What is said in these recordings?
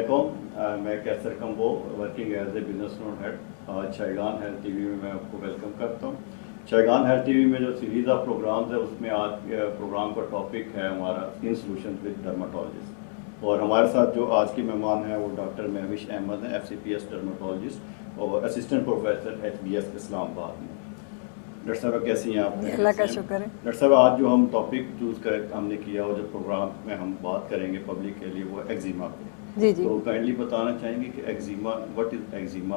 अस्सलामुअलैकुम, मैं Qaiser Kamboh working as a business head. आज शायगान हेल्थ टीवी में मैं आपको वेलकम करता हूँ। शायगान हेल्थ टीवी में जो सीरीज़ ऑफ प्रोग्राम्स है उसमें आज प्रोग्राम का टॉपिक है हमारा स्किन सॉल्यूशन विद डर्माटोलॉजिस्ट। और हमारे साथ जो आज के मेहमान हैं वो डॉक्टर महविश अहमद हैं, FCPS डर्माटोलॉजिस्ट और असिस्टेंट प्रोफेसर HBS इस्लामाबाद में। डॉक्टर साहब कैसी हैं आप? अल्लाह का शुक्र है। डॉक्टर साहब आज जो हम टॉपिक चूज़ कर हमने किया और जो प्रोग्राम में हम बात करेंगे पब्लिक के लिए वो एक्जिमा पे। जी जी। तो काइंडली बताना चाहेंगे कि eczema, what is eczema?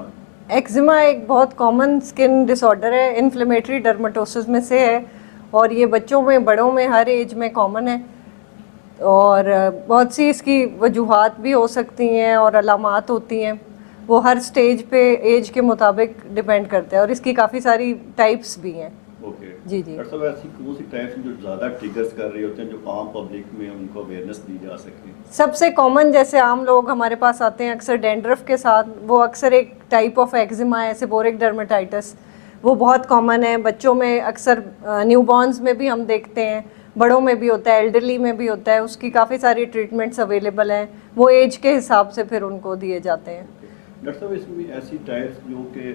Eczema एक बहुत कॉमन स्किन डिसऑर्डर है, इन्फ्लेमेटरी डर्मेटोसिस में से है और ये बच्चों में बड़ों में हर एज में कॉमन है और बहुत सी इसकी वजूहात भी हो सकती हैं और अलामात होती हैं। वो हर स्टेज पे एज के मुताबिक डिपेंड करते हैं और इसकी काफ़ी सारी टाइप्स भी हैं। ओके जी जी। डॉक्टर साहब ऐसी कौन सी टाइप्स जो ज़्यादा ट्रिगर्स कर रही होते हैं जो आम पब्लिक में उनको अवेयरनेस दी जा सके? सबसे कॉमन जैसे आम लोग हमारे पास आते हैं अक्सर डैंड्रफ के साथ, वो अक्सर एक टाइप ऑफ एक्जिमा है, सेबोरिक डर्मेटाइटिस, वो बहुत कॉमन है। बच्चों में अक्सर न्यूबॉर्न्स में भी हम देखते हैं, बड़ों में भी होता है, एल्डरली में भी होता है। उसकी काफ़ी सारी ट्रीटमेंट्स अवेलेबल हैं, वो एज के हिसाब से फिर उनको दिए जाते हैं। डॉक्टर साहब इसमें ऐसी टाइप्स जो कि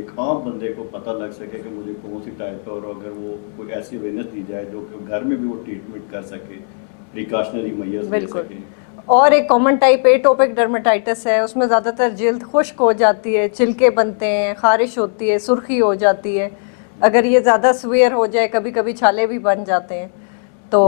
एक आम बंदे को पता लग सके कि मुझे कौन सी टाइप है और अगर वो कोई ऐसी अवेयरनेस दी जाए जो कि घर में भी वो ट्रीटमेंट कर सके, प्रिकॉशनरी मेजर्स ले सके। और एक कॉमन टाइप एटोपिक डर्मेटाइटिस है, उसमें ज़्यादातर जिल्द खुश्क हो जाती है, छिलके बनते हैं, खारिश होती है, सुर्खी हो जाती है। अगर ये ज़्यादा सीवियर हो जाए कभी कभी छाले भी बन जाते हैं। तो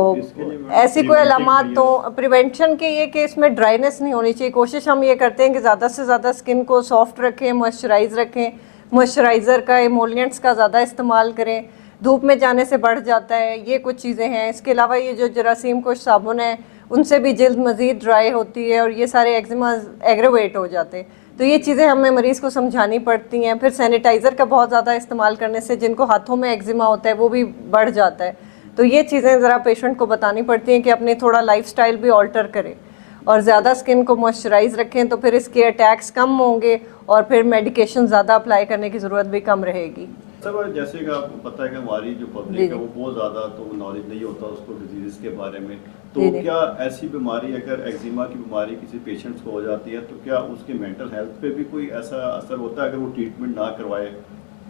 ऐसी कोई अलामात तो प्रिवेंशन के ये कि इसमें ड्राइनेस नहीं होनी चाहिए। कोशिश हम ये करते हैं कि ज़्यादा से ज़्यादा स्किन को सॉफ्ट रखें, मॉइस्चराइज रखें, मॉइस्चराइज़र का, एमोलिएंट्स का ज़्यादा इस्तेमाल करें। धूप में जाने से बढ़ जाता है, ये कुछ चीज़ें हैं। इसके अलावा ये जो जरासीम कुश साबुन है उनसे भी जल्द मज़ीद ड्राई होती है और ये सारे एक्जिमा एग्रेवेट हो जाते हैं। तो ये चीज़ें हमें मरीज़ को समझानी पड़ती हैं। फिर सैनिटाइज़र का बहुत ज़्यादा इस्तेमाल करने से जिनको हाथों में एक्जिमा होता है वो भी बढ़ जाता है। तो ये चीज़ें ज़रा पेशेंट को बतानी पड़ती हैं कि अपनी थोड़ा लाइफस्टाइल भी ऑल्टर करें और ज़्यादा स्किन को मॉइस्चराइज रखें, तो फिर इसके अटैक्स कम होंगे और फिर मेडिकेशन ज़्यादा अप्लाई करने की ज़रूरत भी कम रहेगी। सब जैसे कि आपको पता है कि हमारी जो पब्लिक है वो बहुत ज़्यादा तो नॉलेज नहीं होता उसको डिजीज़ के बारे में। तो क्या ऐसी बीमारी, अगर एक्जिमा की बीमारी किसी पेशेंट्स को हो जाती है तो क्या उसके मेंटल हेल्थ पे भी कोई ऐसा असर होता है अगर वो ट्रीटमेंट ना करवाए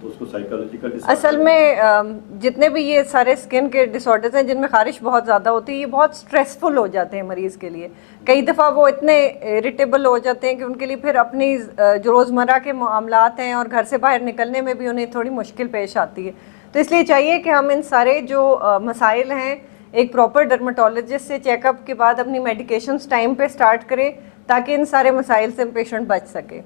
तो उसको साइकोलॉजिकल? असल में जितने भी ये सारे स्किन के डिसऑर्डर्स हैं जिनमें खारिश बहुत ज़्यादा होती है, ये बहुत स्ट्रेसफुल हो जाते हैं मरीज़ के लिए। कई दफ़ा वो इतने इरिटेबल हो जाते हैं कि उनके लिए फिर अपनी जो रोज़मर्रा के मामलात हैं और घर से बाहर निकलने में भी उन्हें थोड़ी मुश्किल पेश आती है। तो इसलिए चाहिए कि हम इन सारे जो मसाइल हैं एक प्रॉपर डर्मेटोलॉजिस्ट से चेकअप के बाद अपनी मेडिकेशंस टाइम पे स्टार्ट करें ताकि इन सारे मसाइल से पेशेंट बच सके।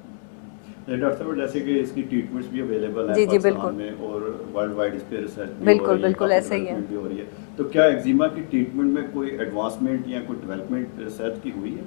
डॉक्टर साहब जैसे कि इसकी ट्रीटमेंट्स भी अवेलेबल है जी जी बिल्कुल में और वर्ल्ड वाइड इस पे रिसर्च भी बिल्कुल बिल्कुल ऐसे ही है। हो रही है। तो क्या एक्जिमा की ट्रीटमेंट में कोई एडवांसमेंट या कोई डेवलपमेंट रिसर्च की हुई है?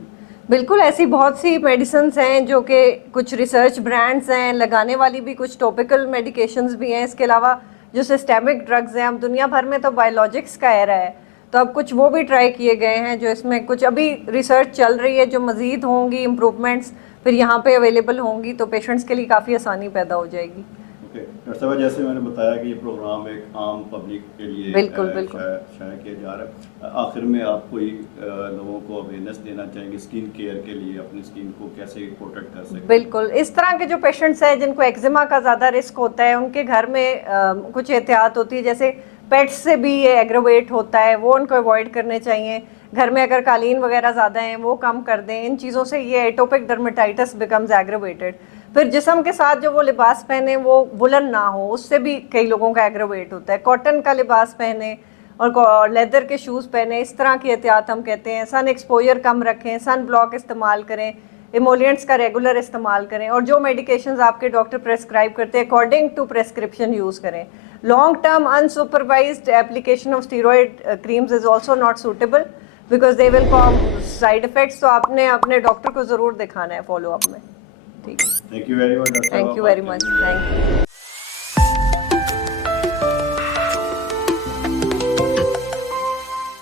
बिल्कुल ऐसी बहुत सी मेडिसिन्स हैं जो कि कुछ रिसर्च ब्रांड्स हैं, लगाने वाली भी कुछ टॉपिकल मेडिकेशंस भी हैं। इसके अलावा जो सिस्टेमिक ड्रग्स हैं, अब दुनिया भर में तो बायोलॉजिक्स का एरा है, तो अब कुछ वो भी ट्राई किए गए हैं जो इसमें कुछ अभी रिसर्च चल रही है जो मज़ीद होंगी इम्प्रूवमेंट्स फिर यहाँ पे अवेलेबल होंगी तो पेशेंट्स के लिए काफ़ी आसानी पैदा हो जाएगी। ओके डॉक्टर साहब जैसे मैंने बताया कि ये प्रोग्राम एक आम पब्लिक के लिए बिल्कुल बिल्कुल शाया किया जा रहा है। आखिर में आप कोई लोगों को अवेयरनेस देना चाहेंगे स्किन केयर के लिए, अपनी स्किन को कैसे प्रोटेक्ट कर सकते? बिल्कुल इस तरह के जो पेशेंट्स हैं जिनको एक्जिमा का ज़्यादा रिस्क होता है उनके घर में कुछ एहतियात होती है, जैसे पेट्स से भी ये एग्रोवेट होता है, वो उनको अवॉइड करने चाहिए। घर में अगर कालीन वगैरह ज़्यादा हैं वो कम कर दें। इन चीज़ों से ये एटोपिक डर्मेटाइटिस बिकम्स एग्रोवेटेड। फिर जिस्म के साथ जो वो लिबास पहने वो वुलन ना हो, उससे भी कई लोगों का एग्रोवेट होता है। कॉटन का लिबास पहने और लेदर के शूज़ पहने, इस तरह की एहतियात हम कहते हैं। सन एक्सपोजर कम रखें, सन ब्लॉक इस्तेमाल करें, इमोलिएंट्स का रेगुलर इस्तेमाल करें और जो मेडिकेशंस आपके डॉक्टर प्रेस्क्राइब करते हैं अकॉर्डिंग टू प्रेस्क्रिप्शन यूज़ करें। Long term unsupervised application of steroid creams is also not suitable because they will cause side effects. तो आपने अपने डॉक्टर को ज़रूर दिखाना है फॉलो अप में। ठीक है, thank you very much. Thank you very much, thank you.